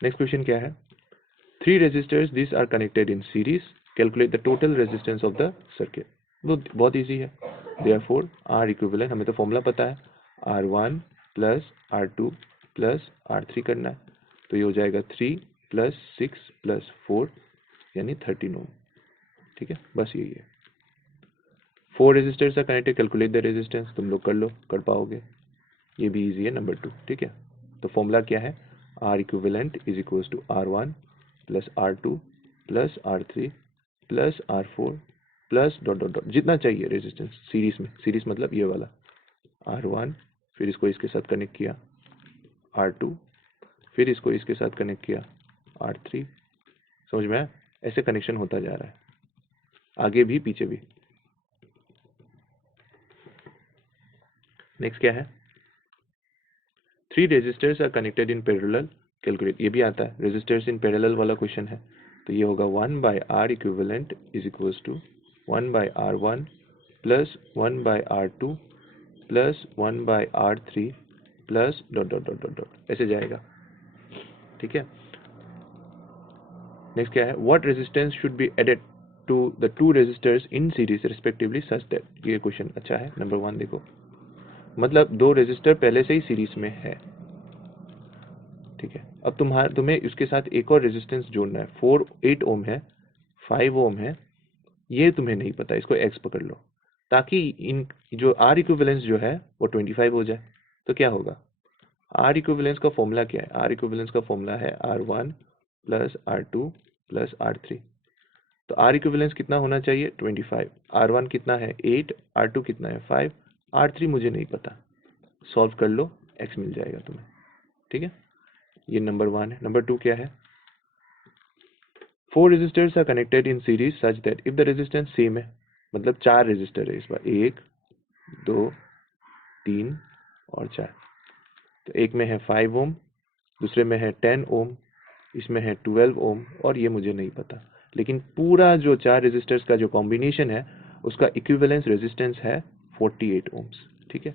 Next question क्या है, 3 resistors these are connected in series, calculate the total resistance of the circuit। बहुत easy है, therefore R equivalent, हमें तो formula पता है, R1 plus R2 plus R3 करना है, तो ये हो जाएगा 3 प्लस 6 प्लस 4 यानी 13 ओम। ठीक है, बस यही है। 4 resistors are connected, calculate the resistance, तुम लोग कर लो, कर पाओगे, ये भी इजी है, नंबर 2। ठीक है, तो फॉर्मूला क्या है, R equivalent is equals to R1 plus R2 plus R3 plus R4 plus dot dot dot, जितना चाहिए रेजिस्टेंस सीरीज में, सीरीज मतलब ये वाला R1, फिर इसको इसके साथ कनेक्ट किया R2, फिर इसको इसके साथ कनेक्ट किया R3। समझ में आया? ऐसे कनेक्शन होता जा रहा है, आगे भी पीछे भी। नेक्स्ट क्या है, 3 resistors are connected in parallel, calculate, ये भी आता है, रेजिस्टर्स इन पैरेलल वाला क्वेश्चन है, तो ये होगा 1 by R equivalent is equals to 1 by R1 plus 1 by R2 plus 1 by R3 plus dot dot dot dot dot, ऐसे जाएगा। ठीक है, नेक्स्ट क्या है, what resistance should be added to the 2 resistors in series respectively such that, ये question अच्छा है। Number 1 देखो, मतलब 2 रेजिस्टर पहले से ही सीरीज में है। ठीक है, अब तुम्हें उसके साथ एक और रेजिस्टेंस जोड़ना है, 8 ओम है, 5 ओम है, ये तुम्हें नहीं पता, इसको एक्स पकड़ लो, ताकि इन जो आर इक्विवेलेंस जो है वो 25 हो जाए। तो क्या होगा, आर इक्विवेलेंस का फॉर्मूला क्या है, आर इक्विवेलेंस का फॉर्मूला है R1 plus R2 plus R3। तो आर इक्विवेलेंस कितना होना चाहिए, 25। R1 कितना है 8, R2 कितना है 5, R3 मुझे नहीं पता, सॉल्व कर लो, एक्स मिल जाएगा तुम्हें। ठीक है, ये नंबर 1 है। नंबर 2 क्या है, 4 resistors are connected in series such that if the resistance same है, मतलब 4 रेजिस्टर है इस बार, 1 2 3 और 4। तो एक में है 5 ओम, दूसरे में है 10 ओम, इसमें है 12 ओम, और ये मुझे नहीं पता, लेकिन पूरा जो 4 रेजिस्टर्स का जो कॉम्बिनेशन है उसका इक्विवेलेंस रेजिस्टेंस है 48 ओम्स। ठीक है,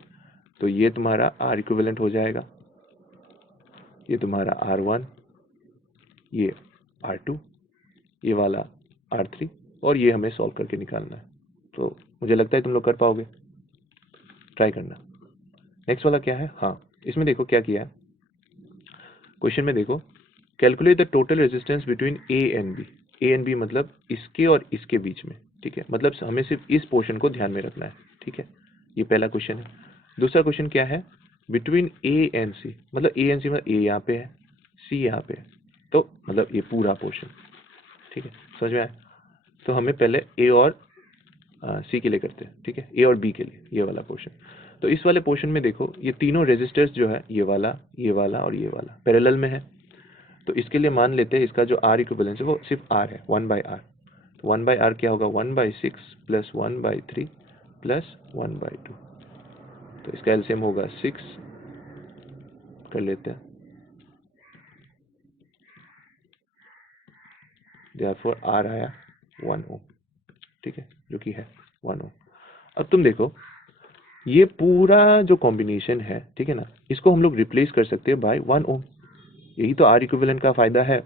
तो ये तुम्हारा आर इक्विवेलेंट हो जाएगा, ये तुम्हारा R1, ये R2, ये वाला R3, और ये हमें सॉल्व करके निकालना है। तो मुझे लगता है तुम लोग कर पाओगे, ट्राई करना। नेक्स्ट वाला क्या है, हाँ इसमें देखो क्या किया है, क्वेश्चन में देखो, calculate the total resistance between A and B. A and B मतलब इसके और इसके बीच में। ठीक है, मतलब हमें सिर्फ इस पोर्शन को ध्यान में रखना है। ठीक है, ये पहला क्वेश्चन है। दूसरा क्वेश्चन क्या है, बिटवीन ए एंड सी, मतलब ए एंड सी मतलब ए यहाँ पे है, सी यहाँ पे है, तो मतलब ये पूरा पोर्शन। ठीक है, समझ में आया? तो हमें पहले ए और सी के लिए करते हैं। ठीक है, ए और बी के लिए ये वाला पोर्शन। तो इस वाले पोर्शन में देखो, ये तीनों रेजिस्टर्स जो है, ये वाला और ये वाला पैरेलल में है। तो इसके लिए मान लेते हैं इसका जो आर इक्विवेलेंस है वो सिर्फ आर है, 1 बाई आर। तो 1 बाई आर क्या होगा, 1/6 प्लस 1/3 प्लस 1/2। तो इसका एलसीएम होगा 6, कर लेते हैं, देयरफॉर आर आया 1 ओम। ठीक है, जो कि है 1 ओम। अब तुम देखो, ये पूरा जो कॉम्बिनेशन है, ठीक है ना, इसको हम लोग रिप्लेस कर सकते हैं बाय 1 ओम। यही तो आर इक्विवेलेंट का फायदा है,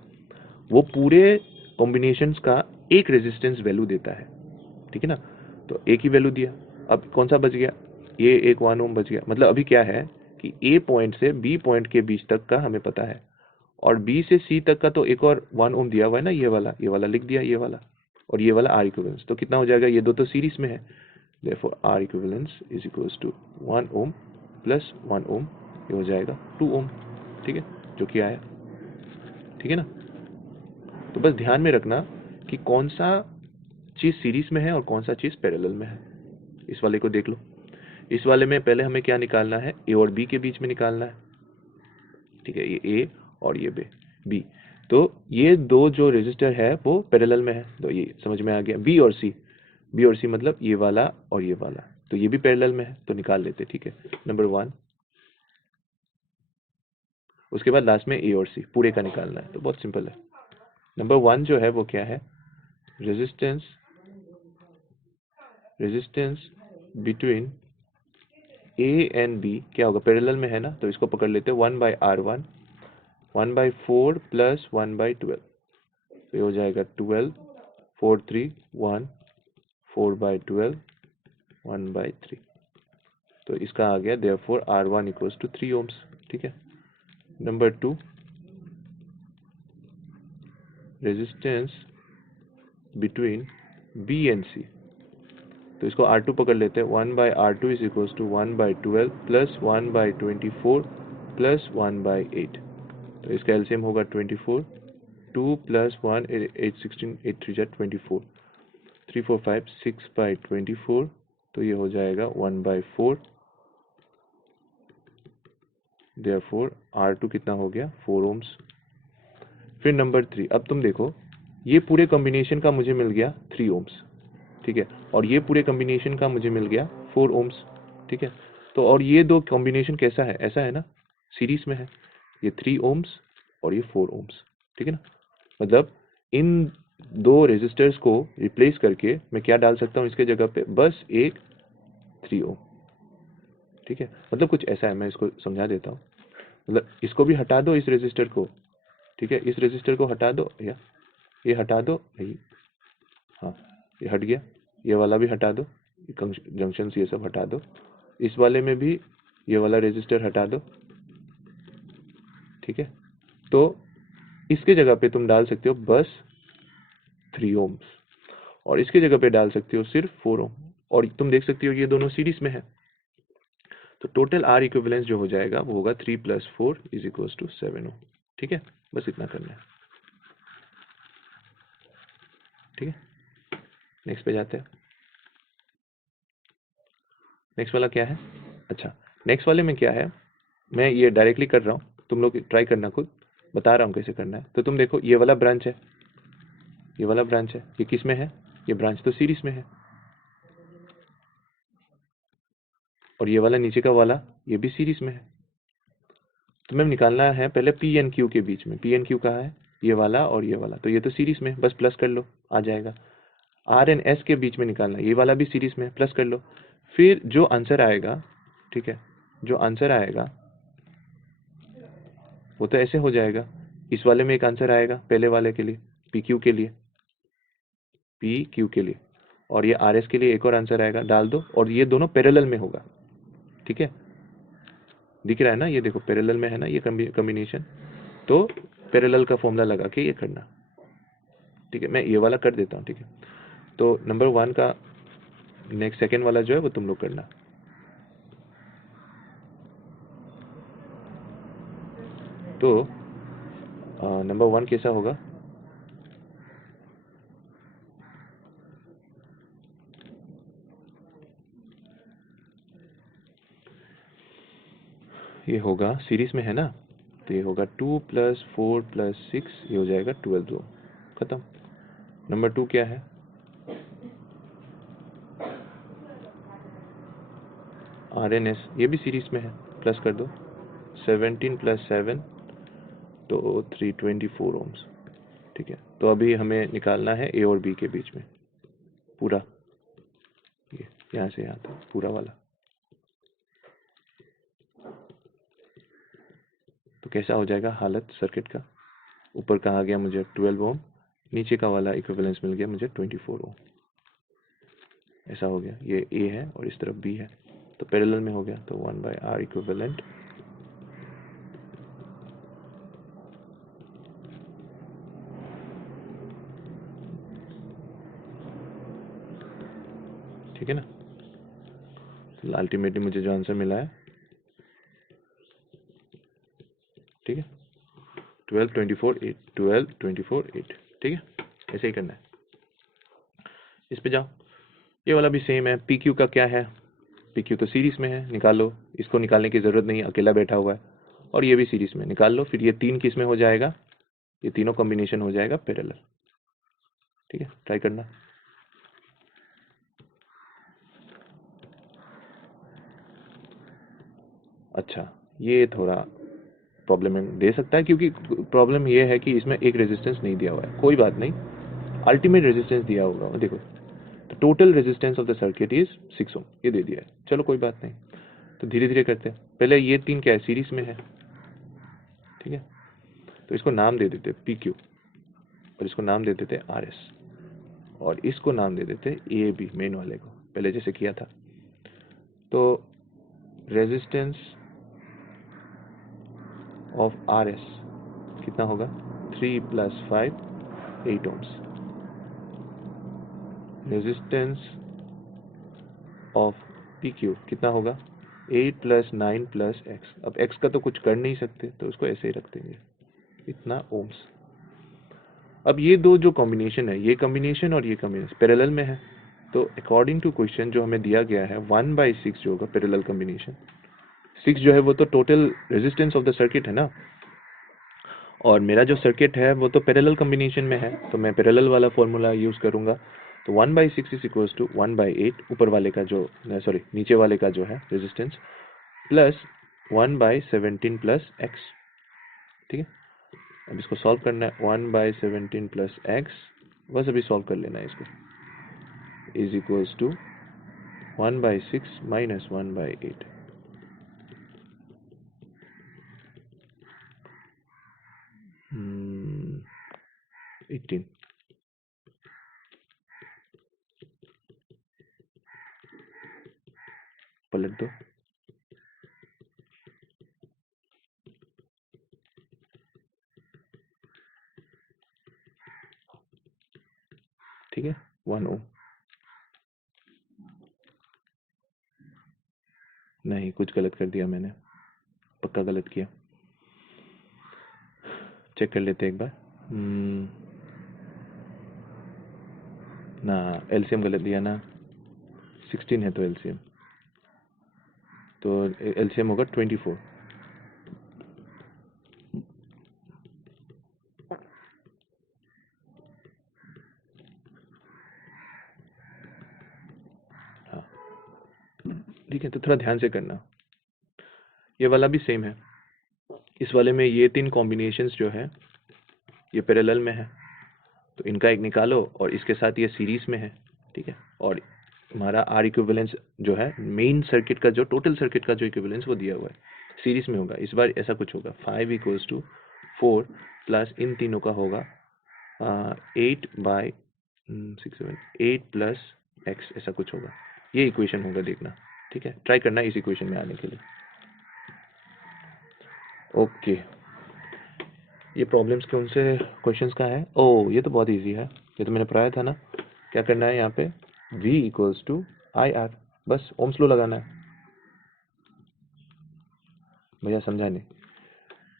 वो पूरे कॉम्बिनेशंस का एक रेजिस्टेंस वैल्यू देता है। ठीक है ना, तो एक ही वैल्यू दिया, अब कौन सा बच गया, ये एक 1 ओम बच गया। मतलब अभी क्या है कि ए पॉइंट से बी पॉइंट के बीच तक का हमें पता है, और बी से सी तक का तो एक और 1 ओम दिया हुआ है ना, ये वाला लिख दिया, ये वाला और ये वाला आर इक्विवेलेंस। तो कितना हो जाएगा, ये दो तो सीरीज में है, therefore R equivalence is equals to 1 ohm plus 1 ohm, ये हो जाएगा 2 ओम। ठीक है, जो कि आया। ठीक है ना, तो बस ध्यान में रखना कि कौन सा चीज सीरीज में है और कौन सा चीज पैरेलल में है। इस वाले को देख लो, इस वाले में पहले हमें क्या निकालना है, ए और बी के बीच में निकालना है। ठीक है, ये ए और ये बी, तो ये दो जो रेजिस्टर है वो पैरेलल में है, तो ये समझ में आ गया। बी और सी मतलब ये वाला और ये वाला, तो ये भी पैरेलल में है, तो निकाल लेते। ठीक है, नंबर 1। उसके बाद लास्ट में ए और सी पूरे का निकालना है, तो बहुत सिंपल है। नंबर 1 जो है वो क्या है, resistance between A and B क्या होगा, पैरेलल में है ना, तो इसको पकड़ लेते हैं 1/R1 1/4 प्लस 1/12, तो ये हो जाएगा 12, 4 3 1, 4/12 1/3, तो इसका आ गया therefore R1 equals to 3 ohms। ठीक है। Number 2, resistance between B and C, तो इसको R2 पकड़ लेते हैं। 1/R2 is equals to 1/12 plus 1/24 plus 1/8, तो इसका एलसीएम होगा 24, 2 प्लस 1 8 16 8 3 24, 3 4 5 6/24, तो ये हो जाएगा 1/4, देयरफॉर R2 कितना हो गया 4 ohms। फिर नंबर 3, अब तुम देखो ये पूरे कॉम्बिनेशन का मुझे मिल गया 3 ohms। ठीक है, और ये पूरे कॉम्बिनेशन का मुझे मिल गया 4 ohms। ठीक है, तो और ये दो कॉम्बिनेशन कैसा है, ऐसा है ना, सीरीज में है, ये 3 ohms और ये 4 ohms। ठीक है ना, मतलब इन दो रेजिस्टर्स को रिप्लेस करके मैं क्या डाल सकता हूँ इसके जगह पे, बस एक 3 ohm। ठीक है, मतलब कुछ ऐसा है, मैं इसको समझा देता हूँ। मतलब इसको भी हटा दो इस रेजिस्टर को, ठीक है, इस रेजिस्टर को हटा दो, या ये हटा दो, हाँ ये हट गया, ये वाला भी हटा दो, जंक्शन ये सब हटा दो, इस वाले में भी ये वाला रेजिस्टर हटा दो। ठीक है, तो इसके जगह पे तुम डाल सकते हो बस 3 ohms, और इसके जगह पे डाल सकते हो सिर्फ 4 ohm, और तुम देख सकते हो ये दोनों सीरीज में है, तो टोटल R इक्विवेलेंस जो हो जाएगा वो होगा 3 + 4 = 7 ohm। ठीक है, बस इतना करना है। ठीक है, नेक्स्ट पे जाते हैं। नेक्स्ट वाला क्या है, अच्छा नेक्स्ट वाले में क्या है, मैं ये डायरेक्टली कर रहा हूँ, तुम लोग ट्राई करना, खुद बता रहा हूँ कैसे करना है। तो तुम देखो ये वाला ब्रांच है, ये वाला ब्रांच है, ये किस में है, ये ब्रांच तो सीरीज में है, और ये वाला नीचे का वाला ये भी सीरीज में है। तुम्हें निकालना है पहले पी एन क्यू के बीच में, पी एन क्यू कहाँ है, ये वाला और ये वाला, तो ये तो सीरीज में है, बस प्लस कर लो आ जाएगा। आर एन एस के बीच में निकालना है, ये वाला भी सीरीज में है, प्लस कर लो। फिर जो आंसर आएगा, ठीक है, जो आंसर आएगा वो तो ऐसे हो जाएगा, इस वाले में एक आंसर आएगा पहले वाले के लिए, पी क्यू के लिए, पी क्यू के लिए, और ये आर एस के लिए एक और आंसर आएगा, डाल दो, और ये दोनों पैरेलल में होगा। ठीक है, दिख रहा है ना, ये देखो पैरेलल में है ना ये कॉम्बिनेशन, तो पैरेलल का फॉर्मूला लगा के ये करना। ठीक है, मैं ये वाला कर देता हूँ। ठीक है, तो नंबर 1 का नेक्स्ट सेकेंड वाला जो है वो तुम लोग करना। तो नंबर 1 कैसा होगा, ये होगा सीरीज में है ना, तो ये होगा 2 + 4 + 6, ये हो जाएगा 12 ohm, खत्म। नंबर 2 क्या है, आर एन एस, ये भी सीरीज में है, प्लस कर दो, 17 + 7, तो 324 ohms। ठीक है, तो अभी हमें निकालना है ए और बी के बीच में पूरा, ये यहाँ से यहाँ तक पूरा वाला। तो कैसा हो जाएगा हालत सर्किट का, ऊपर का आ गया मुझे 12 ohm, नीचे का वाला इक्विवेलेंस मिल गया मुझे 24 ohm, ऐसा हो गया। ये ए है और इस तरफ बी है, तो पैरेलल में हो गया, तो 1/R इक्विवेलेंट। ठीक है ना, तो अल्टीमेटली मुझे जो आंसर मिला है, ठीक है, 12 24 8, 12 24 8। ठीक है, ऐसे ही करना है। इस पे जाओ, ये वाला भी सेम है। पी क्यू का क्या है, पी क्यू तो सीरीज में है, निकालो, इसको निकालने की जरूरत नहीं, अकेला बैठा हुआ है, और ये भी सीरीज में, निकाल लो। फिर ये 3 किस में हो जाएगा, ये तीनों कॉम्बिनेशन हो जाएगा पैरेलल। ठीक है, ट्राई करना। अच्छा, ये थोड़ा प्रॉब्लम दे सकता है, क्योंकि प्रॉब्लम ये है कि इसमें एक रेजिस्टेंस नहीं दिया हुआ है। कोई बात नहीं, अल्टीमेट रेजिस्टेंस दिया होगा, देखो total resistance of the circuit is 6 ohm, ये दे दिया है, चलो कोई बात नहीं। तो धीरे धीरे करते हैं, पहले ये 3 क्या है, सीरीज में है। ठीक है, तो इसको नाम दे देते पी क्यू और इसको नाम दे देते आर एस और इसको नाम दे देते ए बी मेन वाले को, पहले जैसे किया था। तो रेजिस्टेंस ऑफ आर एस कितना होगा 3 + 5 8 ohms। Resistance of P Q कितना होगा 8 + 9 + x। अब x का तो कुछ कर नहीं सकते तो उसको ऐसे ही रख देंगे, इतना ओम्स। अब ये दो जो कॉम्बिनेशन है, ये कॉम्बिनेशन और ये कॉम्बिनेशन पैरेलल में है, तो अकॉर्डिंग टू क्वेश्चन जो हमें दिया गया है 1/6 जो होगा पैरेलल कॉम्बिनेशन, 6 जो है वो तो total resistance of the circuit है ना, और मेरा जो सर्किट है वो तो पैरेलल कॉम्बिनेशन में है, तो मैं पैरेलल वाला फॉर्मूला यूज करूंगा। तो 1/6 = 1/8 ऊपर वाले का जो सॉरी नीचे वाले का जो है रेजिस्टेंस प्लस 1/17 + x। ठीक है, अब इसको सॉल्व करना है 1/17 + x, बस अभी सॉल्व कर लेना है इसको, इज इक्वल्स टू 1/6 - 1/8। Hmm, 18 पलट दो। ठीक है 1 ओम। नहीं, कुछ गलत कर दिया मैंने, पक्का गलत किया, चेक कर लेते एक बार। ना एलसीएम गलत दिया ना, 16 है तो एलसीएम, तो एलसीएम होगा 24। हाँ ठीक है, तो थोड़ा ध्यान से करना। ये वाला भी सेम है, इस वाले में ये 3 कॉम्बिनेशंस जो है ये पैरेलल में है, तो इनका एक निकालो और इसके साथ ये सीरीज में है। ठीक है, और हमारा आर इक्विवेलेंस जो है मेन सर्किट का, जो टोटल सर्किट का जो इक्विवेलेंस वो दिया हुआ है सीरीज में होगा। इस बार ऐसा कुछ होगा 5 = 4 प्लस इन तीनों का होगा 8 + x, ऐसा कुछ होगा, ये इक्वेशन होगा, देखना। ठीक है, ट्राई करना इस इक्वेशन में आने के लिए। ओके, ये प्रॉब्लम्स कौन से क्वेश्चंस का है? ओ ये तो बहुत इजी है, ये तो मैंने पढ़ाया था ना। क्या करना है यहाँ पे V = IR, बस ओम्स लॉ लगाना है। भैया समझा नहीं,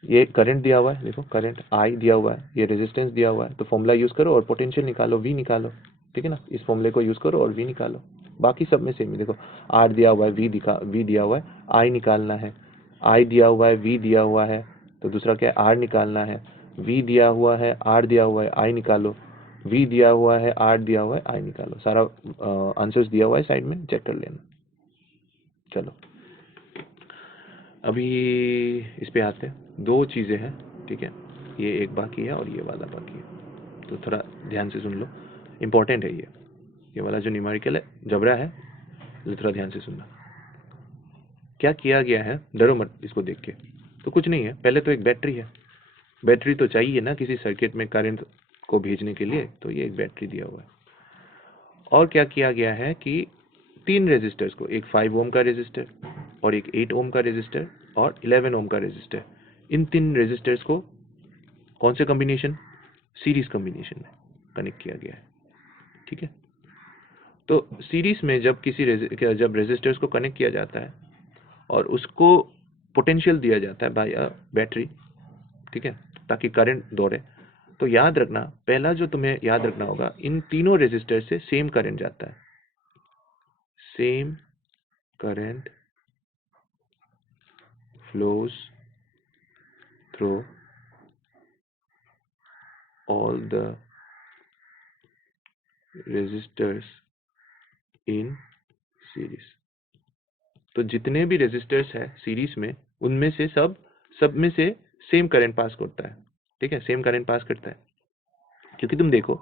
ये करंट दिया हुआ है, देखो करंट I दिया हुआ है, ये रेजिस्टेंस दिया हुआ है, तो फॉर्मूला यूज करो और पोटेंशियल निकालो, V निकालो। ठीक है ना, इस फॉर्मूले को यूज करो और V निकालो। बाकी सब में सेम ही, देखो R दिया हुआ है, V दिया हुआ है, I निकालना है, I दिया हुआ है, V दिया हुआ है, तो दूसरा क्या है R निकालना है, V दिया हुआ है, R दिया हुआ है, I निकालो, V दिया हुआ है, R दिया हुआ है, I निकालो। सारा आंसर्स दिया हुआ है साइड में, चेक कर लेना। चलो अभी इस पे आते हैं, 2 चीज़ें हैं। ठीक है, ये एक बाकी है और ये वाला बाकी है, तो थोड़ा ध्यान से सुन लो, इम्पोर्टेंट है ये वाला जो न्यूमेरिकल है जबरा है, तो थोड़ा ध्यान से सुनना। क्या किया गया है, डरो मत इसको देख के, तो कुछ नहीं है। पहले तो एक बैटरी है, बैटरी तो चाहिए ना किसी सर्किट में करंट को भेजने के लिए, तो ये एक बैटरी दिया हुआ है। और क्या किया गया है कि 3 रेजिस्टर्स को, एक 5 ओम का रेजिस्टर और एक 8 ओम का रेजिस्टर और 11 ओम का रेजिस्टर, इन 3 रेजिस्टर्स को कौन से कॉम्बिनेशन, सीरीज कॉम्बिनेशन में कनेक्ट किया गया है। ठीक है, तो सीरीज में जब रेजिस्टर्स को कनेक्ट किया जाता है और उसको पोटेंशियल दिया जाता है बाय बैटरी, ठीक है, ताकि करंट दौड़े, तो याद रखना, पहला जो तुम्हें याद रखना होगा, इन तीनों रेजिस्टर से सेम करंट जाता है, same current flows through all the resistors in series। तो जितने भी रेजिस्टर्स है सीरीज में, उनमें से सब में से सेम करंट पास करता है। ठीक है, सेम करंट पास करता है, क्योंकि तुम देखो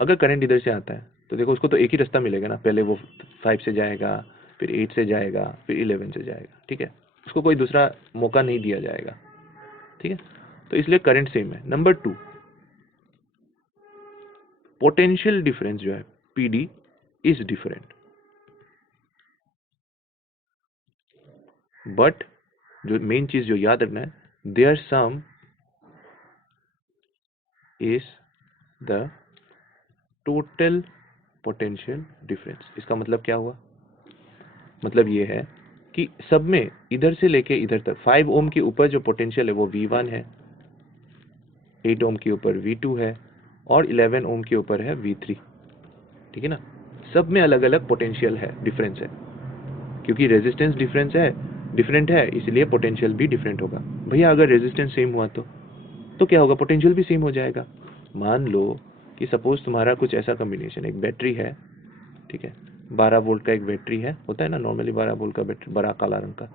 अगर करंट इधर से आता है तो देखो उसको तो एक ही रास्ता मिलेगा ना, पहले वो 5 से जाएगा, फिर 8 से जाएगा, फिर 11 से जाएगा। ठीक है, उसको कोई दूसरा मौका नहीं दिया जाएगा। ठीक है, तो इसलिए करंट सेम है। नंबर 2, पोटेंशियल डिफरेंस जो है PD इज डिफरेंट, बट जो मेन चीज जो याद रखना है, their sum is the total potential difference. इसका मतलब क्या हुआ? मतलब ये है कि सब में इधर से लेके इधर तक 5 ओम के ऊपर जो पोटेंशियल है वो V1 है, 8 ओम के ऊपर V2 है और 11 ओम के ऊपर है V3। ठीक है ना? सब में अलग अलग पोटेंशियल है, डिफरेंस है, क्योंकि रेजिस्टेंस डिफरेंट है, इसलिए पोटेंशियल भी डिफरेंट होगा। भैया अगर रेजिस्टेंस सेम हुआ तो क्या होगा? पोटेंशियल भी सेम हो जाएगा। मान लो कि सपोज तुम्हारा कुछ ऐसा कॉम्बिनेशन, एक बैटरी है, ठीक है, 12 वोल्ट का एक बैटरी है, होता है ना नॉर्मली 12 वोल्ट का बैटरी, बड़ा काला रंग का,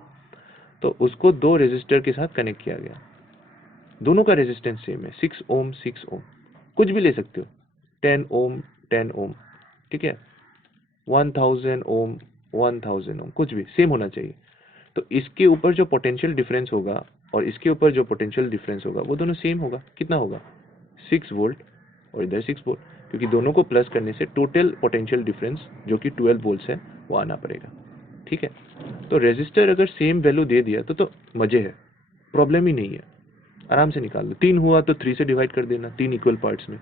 तो उसको 2 रेजिस्टर के साथ कनेक्ट किया गया, दोनों का रेजिस्टेंस सेम है, 6 ओम 6 ओम, कुछ भी ले सकते हो, 10 ओम 10 ओम, ठीक है, 1000 ओम 1000 ओम, कुछ भी सेम होना चाहिए। तो इसके ऊपर जो पोटेंशियल डिफरेंस होगा और इसके ऊपर जो पोटेंशियल डिफरेंस होगा वो दोनों सेम होगा। कितना होगा? 6 वोल्ट और इधर 6 वोल्ट, क्योंकि दोनों को प्लस करने से टोटल पोटेंशियल डिफरेंस जो कि 12 वोल्ट्स है वो आना पड़ेगा। ठीक है, तो रेजिस्टर अगर सेम वैल्यू दे दिया तो मजे है, प्रॉब्लम ही नहीं है, आराम से निकाल लो। 3 हुआ तो 3 से डिवाइड कर देना, 3 इक्वल पार्ट्स में।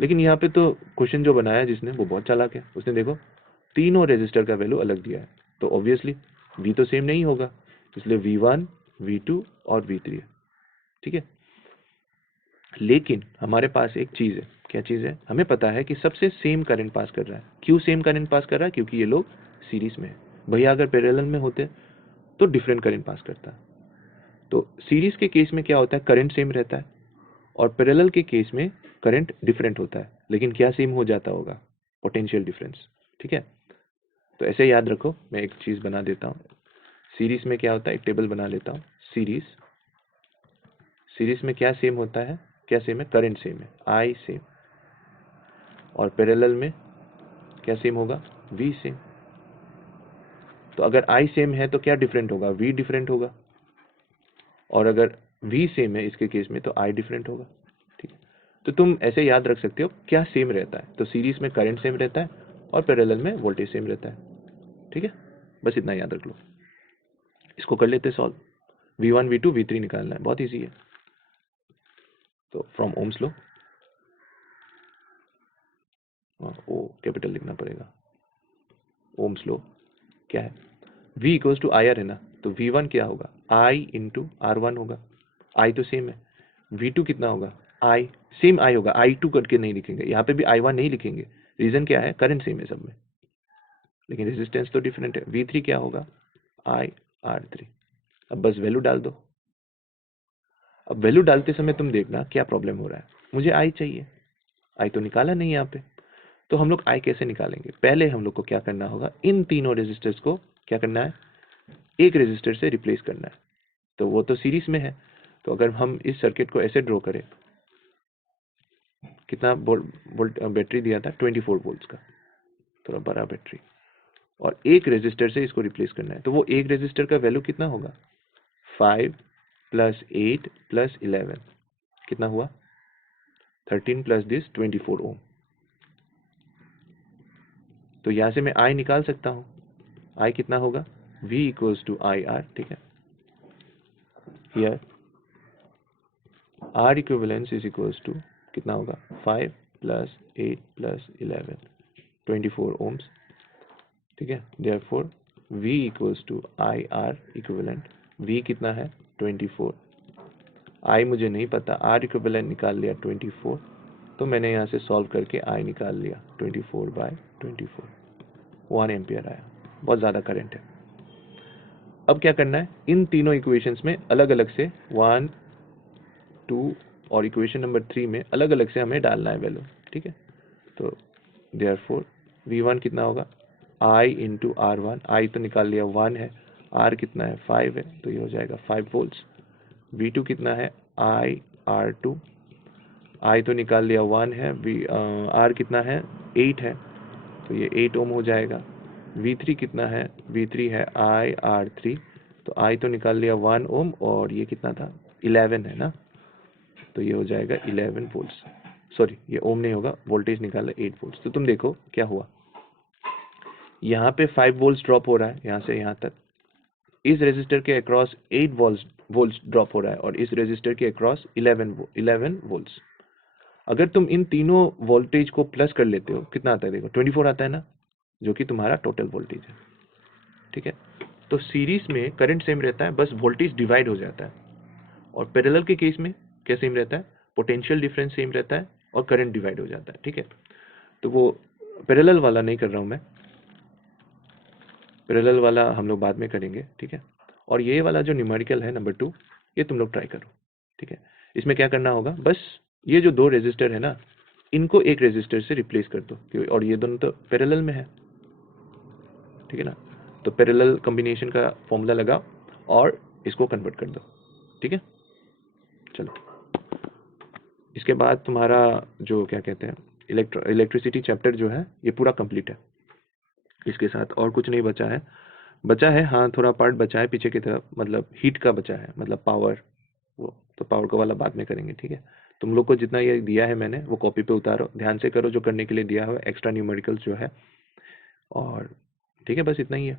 लेकिन यहाँ पे तो क्वेश्चन जो बनाया जिसने वो बहुत चालाक है, उसने देखो तीनों रेजिस्टर का वैल्यू अलग दिया है, तो ऑब्वियसली V तो सेम नहीं होगा, इसलिए V1 V2 और V3 है। ठीक है, लेकिन हमारे पास एक चीज है, क्या चीज है? हमें पता है कि सबसे सेम करंट पास कर रहा है। क्यों सेम करंट पास कर रहा है? क्योंकि ये लोग सीरीज में है। भैया अगर पैरेलल में होते तो डिफरेंट करंट पास करता। तो सीरीज के केस में क्या होता है? करंट सेम रहता है, और पैरेलल के केस में करंट डिफरेंट होता है। लेकिन क्या सेम हो जाता होगा? Potential difference. ठीक है, तो ऐसे याद रखो। मैं एक चीज बना देता हूँ, सीरीज में क्या होता है, एक टेबल बना लेता हूँ। सीरीज में क्या सेम होता है? क्या सेम है? करंट सेम है, I सेम। और पैरेलल में क्या सेम होगा? V same. तो अगर I सेम है तो क्या डिफरेंट होगा? V डिफरेंट होगा। और अगर V सेम है इसके केस में तो I डिफरेंट होगा। ठीक है, तो तुम ऐसे याद रख सकते हो क्या सेम रहता है। तो सीरीज में करंट सेम रहता है और पैरेलल में वोल्टेज सेम रहता है। ठीक है, बस इतना याद रख लो। इसको कर लेते सॉल्व। V1 V2 V3 निकालना है, बहुत ईजी है। तो फ्रॉम ओम्स लो, ओ कैपिटल लिखना पड़ेगा, ओम्स लो क्या है? V इक्वल्स टू IR है ना, तो V1 क्या होगा? I इंटू R1 होगा, I तो सेम है। V2 कितना होगा? I सेम I होगा, I2 करके नहीं लिखेंगे, यहाँ पे भी I1 नहीं लिखेंगे। रीजन क्या है? करंट सेम है सब में, लेकिन रेजिस्टेंस तो डिफरेंट है। V3 क्या होगा? IR3। अब बस वैल्यू डाल दो। अब वैल्यू डालते समय तुम देखना क्या प्रॉब्लम हो रहा है। मुझे I चाहिए, I तो निकाला नहीं यहाँ पे, तो हम लोग I कैसे निकालेंगे? पहले हम लोग को क्या करना होगा, इन तीनों रेजिस्टर्स को क्या करना है? एक रेजिस्टर से रिप्लेस करना है। तो वो तो सीरीज में है, तो अगर हम इस सर्किट को ऐसे ड्रॉ करें, कितना वोल्ट बैटरी दिया था? 24 वोल्ट्स का, थोड़ा बड़ा बैटरी, और एक रेजिस्टर से इसको रिप्लेस करना है। तो वो एक रेजिस्टर का वैल्यू कितना होगा? 5 प्लस 8 प्लस 11 कितना हुआ? 13 प्लस दिस 24 ओम। तो यहां से मैं I निकाल सकता हूं। I कितना होगा? V equals to IR। ठीक है, here R equivalence is equals to कितना होगा? 5 प्लस 8 प्लस 11 24 ओम्स। ठीक है, therefore V equals to IR equivalent. V कितना है? 24। I मुझे नहीं पता, R इक्विवेलेंट निकाल लिया 24, तो मैंने यहाँ से सॉल्व करके I निकाल लिया 24/24, 1 एम्पियर आया। बहुत ज़्यादा करंट है। अब क्या करना है, इन तीनों इक्वेशंस में अलग अलग से 1 2 और इक्वेशन नंबर 3 में अलग अलग से हमें डालना है वैल्यू। ठीक है, तो देयरफॉर V1 कितना होगा? I इंटू R1, I तो निकाल लिया 1 है, R कितना है? 5 है, तो ये हो जाएगा 5 वोल्ट्स। V2 कितना है? R2, I तो निकाल लिया 1 है, R कितना है? 8 है, तो ये 8 ओम हो जाएगा। V3 कितना है? V3 है IR3, तो I तो निकाल लिया 1 ओम, और ये कितना था? 11 है ना, तो ये हो जाएगा 11 वोल्ट्स, सॉरी ये ओम नहीं होगा, वोल्टेज निकाला 8 वोल्ट्स। तो तुम देखो क्या हुआ, यहाँ पे 5 वोल्ट्स ड्रॉप हो रहा है यहाँ से यहाँ तक, इस रेजिस्टर के अक्रॉस 8 वोल्ट्स ड्रॉप हो रहा है, और इस रेजिस्टर के अक्रॉस 11 वोल्ट्स। अगर तुम इन तीनों वोल्टेज को प्लस कर लेते हो, कितना आता है देखो, 24 आता है ना, जो कि तुम्हारा टोटल वोल्टेज है। ठीक है, तो सीरीज में करंट सेम रहता है, बस वोल्टेज डिवाइड हो जाता है। और पैरेलल के केस में क्या सेम रहता है, पोटेंशियल डिफरेंस सेम रहता है और करंट डिवाइड हो जाता है। ठीक है, तो वो पैरेलल वाला नहीं कर रहा हूं मैं, पैरेलल वाला हम लोग बाद में करेंगे। ठीक है, और ये वाला जो न्यूमेरिकल है नंबर 2, ये तुम लोग ट्राई करो। ठीक है, इसमें क्या करना होगा, बस ये जो दो रेजिस्टर है ना, इनको एक रेजिस्टर से रिप्लेस कर दो, और ये दोनों तो पैरेलल में है। ठीक है ना, तो पैरेलल कॉम्बिनेशन का फॉर्मूला लगाओ और इसको कन्वर्ट कर दो। ठीक है, चलो इसके बाद तुम्हारा जो क्या कहते हैं इलेक्ट्रिसिटी चैप्टर जो है ये पूरा कंप्लीट है। इसके साथ और कुछ नहीं बचा है हाँ, थोड़ा पार्ट बचा है पीछे की तरफ, मतलब हीट का बचा है, मतलब पावर, वो तो पावर का वाला बाद में करेंगे। ठीक है, तुम लोग को जितना ये दिया है मैंने वो कॉपी पे उतारो, ध्यान से करो जो करने के लिए दिया हुआ, एक्स्ट्रा न्यूमेरिकल्स जो है। और ठीक है, बस इतना ही है।